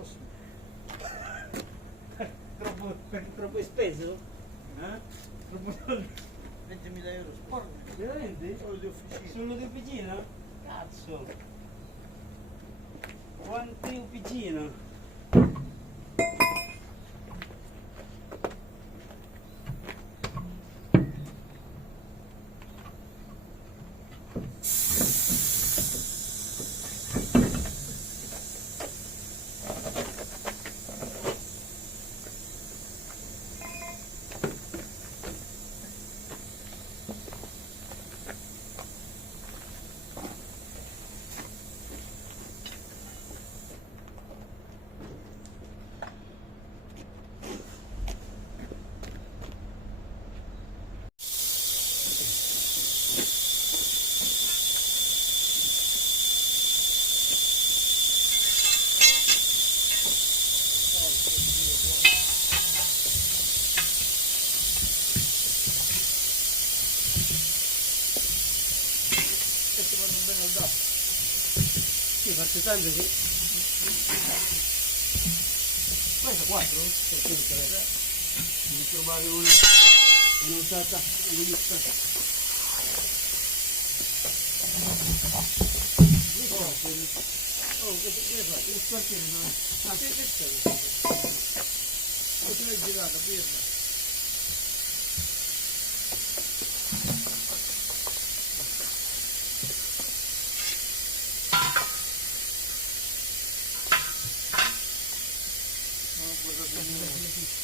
euros. Troppo speso? Eh? Troppo soldi? 20.000 euro. Porca, Veramente? solo di officina. Solo di officina? Cazzo! Quanti officina? Questo vanno bene al DAP. Sì, faccio tanto che... Questa 4? Devi trovare una usata, una lista. Oh, questo è il quartiere dove? Ah, sì, questo è. Potrebbe girare, birra. Non ho guardato nulla.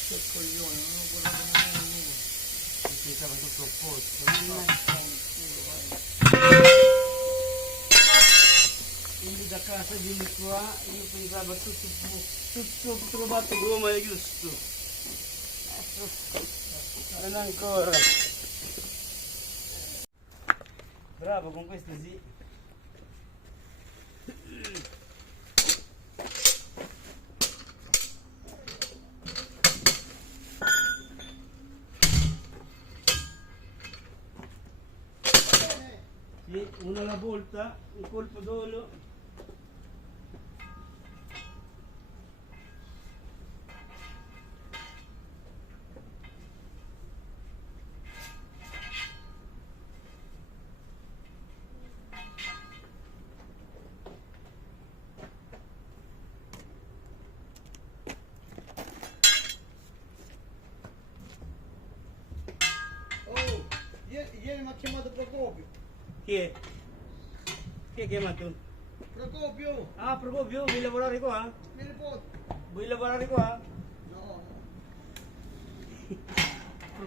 Che coglione, non ho guardato nemmeno nulla. Perché stava tutto a posto. Quindi da casa vieni qua, io pensavo tutto trovato come è giusto. Non ancora. Bravo, con questo sì. Sì, una alla volta, un colpo d'olio. Oh, ieri mi ha chiamato Procopio. Chi è? Chi è chiamato? Procopio, Ah, proprio, vuoi lavorare qua? mi riposo. Vuoi lavorare qua? No,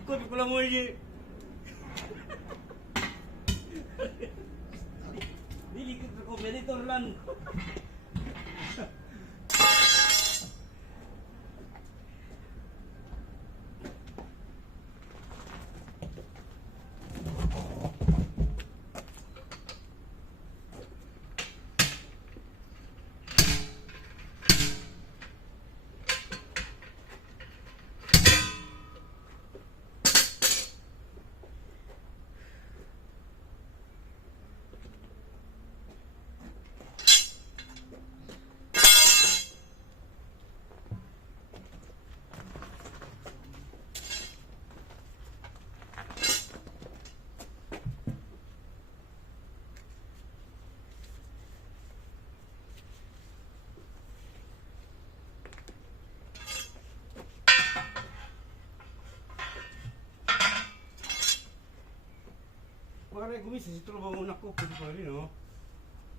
Proprio con la moglie. Dili che come detto Orlando. Guarda come si trova una coppia di quelli, no?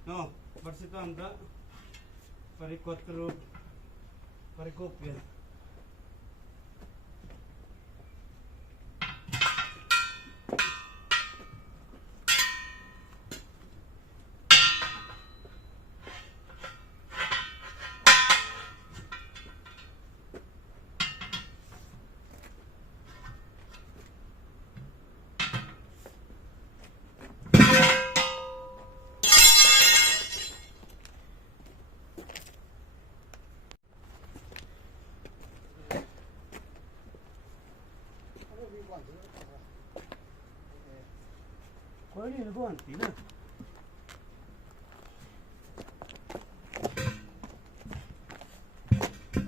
No, forse tanta. Fare 4. Fare coppie. Quelli sono quanti, no?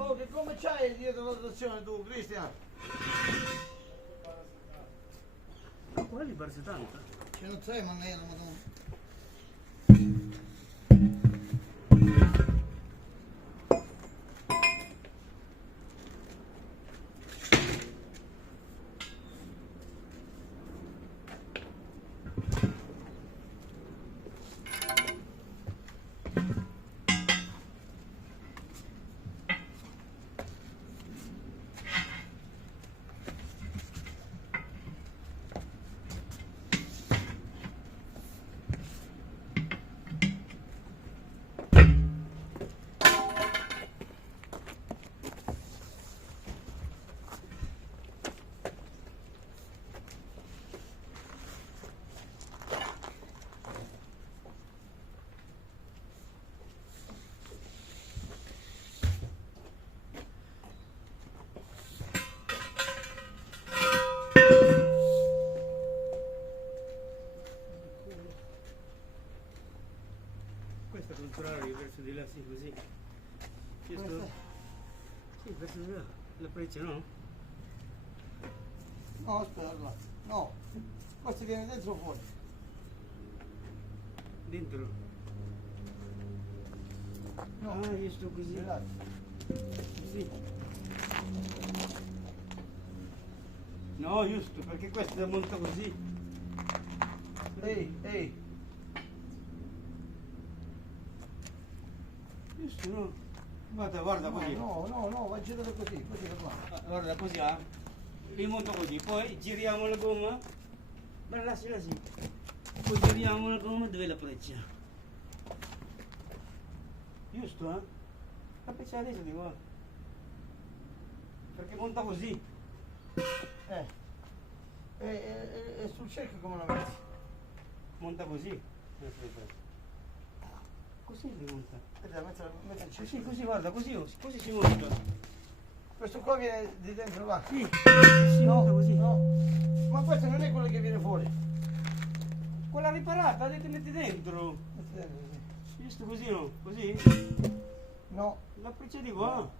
Oh, che come c'hai dietro la trazione tu, Cristian? Ma quella li pare 70. Che non sei, ma nera, madonna. Questa contrario verso di là, sì, così. Questo? Questa? Sì, verso di là. La freccia, no? No, aspetta, no. Questo viene dentro o fuori? Dentro. No. Ah, io sto così. Relax. Così. No, giusto, perché questa monta così. Ehi. Giusto, no? Guarda così. No, va a girare così da qua. Guarda così, rimonto così, poi giriamo la gomma. Ma lasci. Poi giriamo la gomma dove è la freccia. Giusto, eh? La freccia adesso di qua. Perché monta così. E sul cerchio come la metti? Monta così. Aspetta. Così si monta. Aspetta, metti il cerchio. Così, guarda, così si monta. Questo qua viene di dentro là. Sì, si monta così. No. Ma questo non è quello che viene fuori. Quella riparata, la metti dentro. Metti dentro così. Giusto così, no? Così? No. La freccia di qua. No.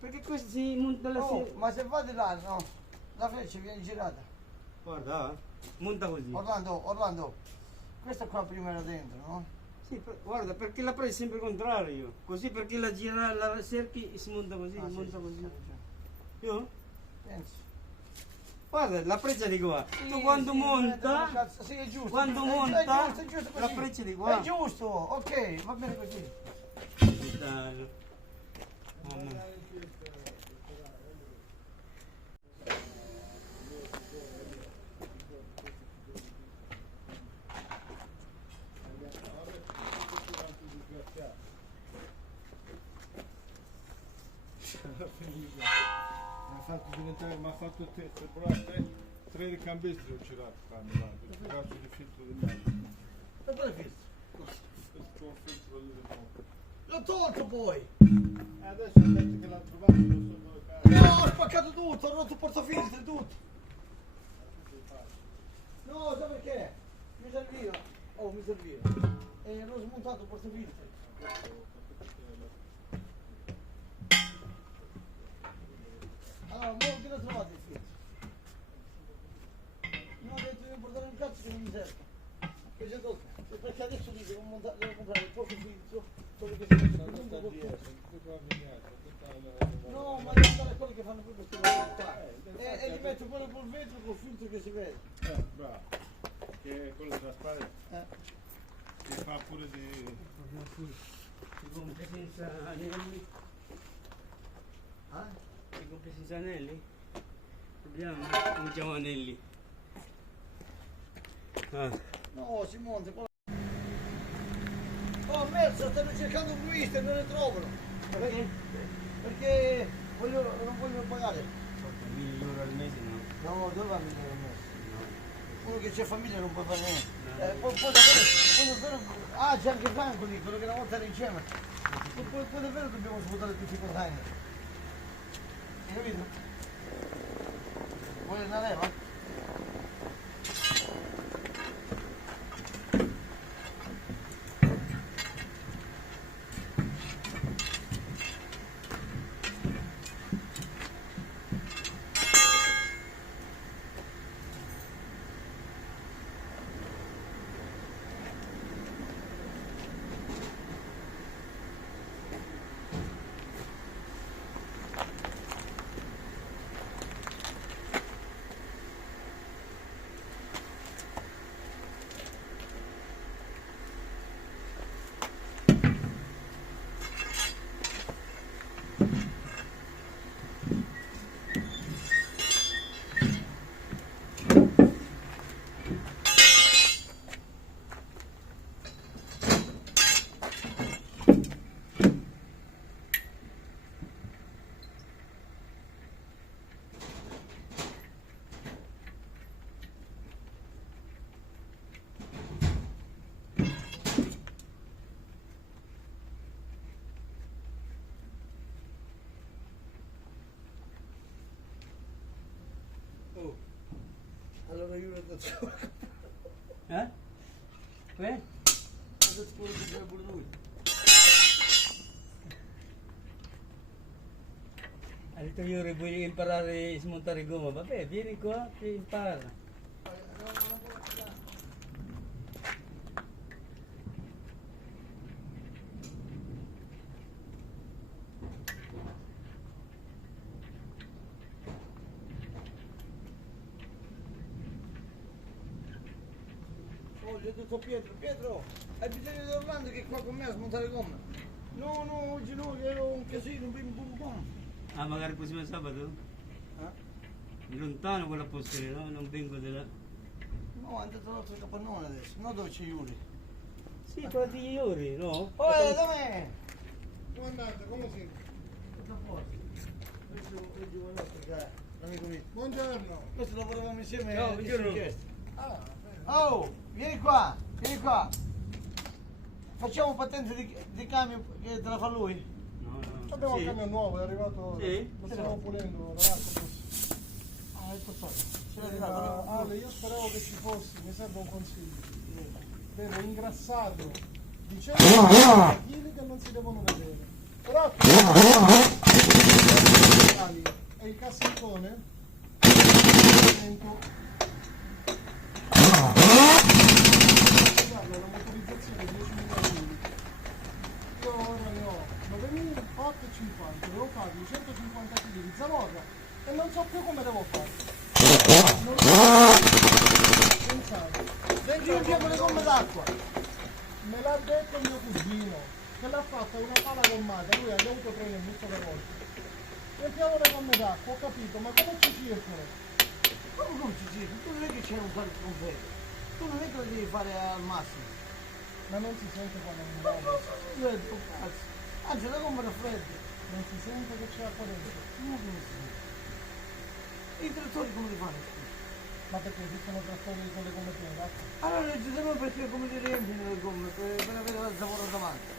Perché questo si monta la Oh, ma se va di là, no. La freccia viene girata. Guarda, monta così. Orlando. Questa qua prima era dentro, no? Sì, guarda, perché la presa è sempre contrario. Così perché la gira, la cerchi e si monta così, Ah, monta sì, così. sì. Io? Penso. Guarda, la freccia di qua. Sì, Tu quando sì, monta, cazzo, sì, è giusto. quando È monta, giusto la così. freccia di qua. È giusto, ok, va bene così. Dai. Mamma mia. Mi ha fatto tre ricambisti ho girato questo cazzo di filtro di merda. E poi fisso. Questo filtro lì del mondo. L'ho tolto poi. Adesso ha detto che l'ha trovato, non so dove cazzo. No, ho spaccato tutto, ho rotto il portafiltri, tutto. No, sai perché? Mi serviva. Oh, mi serviva. E ero smontato il portafiltri. Allora, mo che l'ho trovato il filtro? No, ho detto di portare un cazzo che non mi serve. Che tocca. Perché adesso lì devo comprare il portafiltro, quello che si mette Sta tutto col dietro, posto. tutto la vignetta, No, ma devo andare a quelli che fanno proprio queste cose qua. E gli metto quello col vetro col filtro che si vede. bravo. Che è quello trasparente. Che fa pure di... Si compra senza anelli? Si compra senza anelli? Proviamo, cominciamo anelli. No, si monta. Oh, merda, stanno cercando un guista e non ne trovano. Perché? Perché non vogliono pagare. 1.000 euro al mese, no? No, dove va a venire il mese? No. Uno che c'è famiglia non può fare niente. No. Poi c'è anche Franco lì, quello che una volta era insieme. Poi davvero dobbiamo svuotare tutti i container. Hai capito? Vuoi una leva? Eh? Beh? Adesso pure che c'è pure lui. Ha detto io voglio imparare a smontare gomma. Vabbè, vieni qua e impara. Oh, gli ho detto a Pietro, Pietro, hai bisogno di Orlando che è qua con me a smontare gomme? No, no, oggi no, che ero un casino, bim bum bum. Ah, magari il prossimo sabato? Lontano quella posteria, no? Non vengo di là. No, è andato l'altro capannone adesso, no dove c'è Yuri. Sì, qua di ore, no? Oh, dov'è? Come andate? Come siete? Tutto a posto. Questo è l'amico mio. Buongiorno. Questo lavoravamo insieme Ciao, e buongiorno. chiesto. Ah, bene. Oh, vieni qua, vieni qua. Facciamo patente di camion che te la fa lui? No, no. Abbiamo Sì. un camion nuovo, è arrivato ora. Sì? Lo stiamo pulendo, ragazzi. Ah, ecco solo. Ce l'hai arrivato? Ale, io speravo che ci fossi, mi serve un consiglio. Devo ingrassarlo di 150 kg che non si devono vedere. Però e il cassettone guarda, la motorizzazione 10 milioni. Io ora ne ho 9.850, devo fargli 150 kg di zavorra e non so più come devo fare. Non pensate. Aggiungiamo le gomme d'acqua. Me l'ha detto mio cugino, che l'ha fatta una pala gommata, lui ha gli autotrainer tutte le volte. Mettiamo le gomme d'acqua, ho capito, ma come ci circolano? Come ci dici? Tu non è che c'è un fare completo. Tu non è che lo devi fare al massimo. Ma non si sente quando non Ma va. cosa si vede, cazzo? Anzi, la gomma da freddo. Non si sente che c'è acqua dentro. Non come si vede. I trattori come li fanno? Ma perché esistono trattori con le gomme piene d'acqua? Allora leggete noi perché come li riempiono le gomme per avere la zavorra davanti.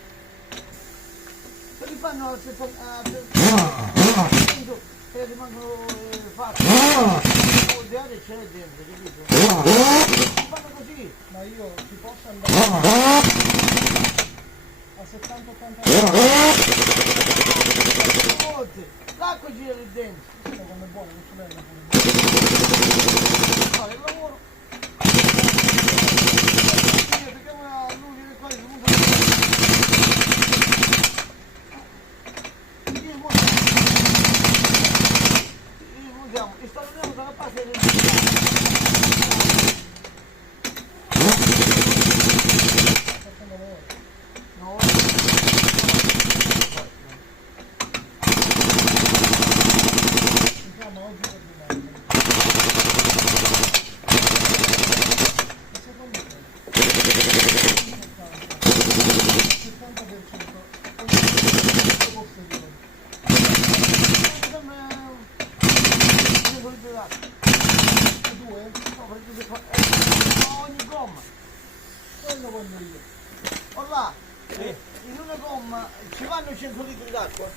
Se li fanno al 70% e rimangono fatti. Un di aria c'è dentro, capito? Si fanno così. Ma io ci posso andare a 70-80 Volte. L'acqua gira lì dentro. sono gomme buone, non ce l'hanno pure. Fare il lavoro. Perché lui viene qua e si monta. Smontiamo. Installiamo dalla parte del Facciamo lavoro. no. Sentiamo oggi per domani. E secondo te? 70% posteriore. E due? Ogni gomma. Quello voglio io. Oh là, in una gomma ci vanno 100 litri d'acqua.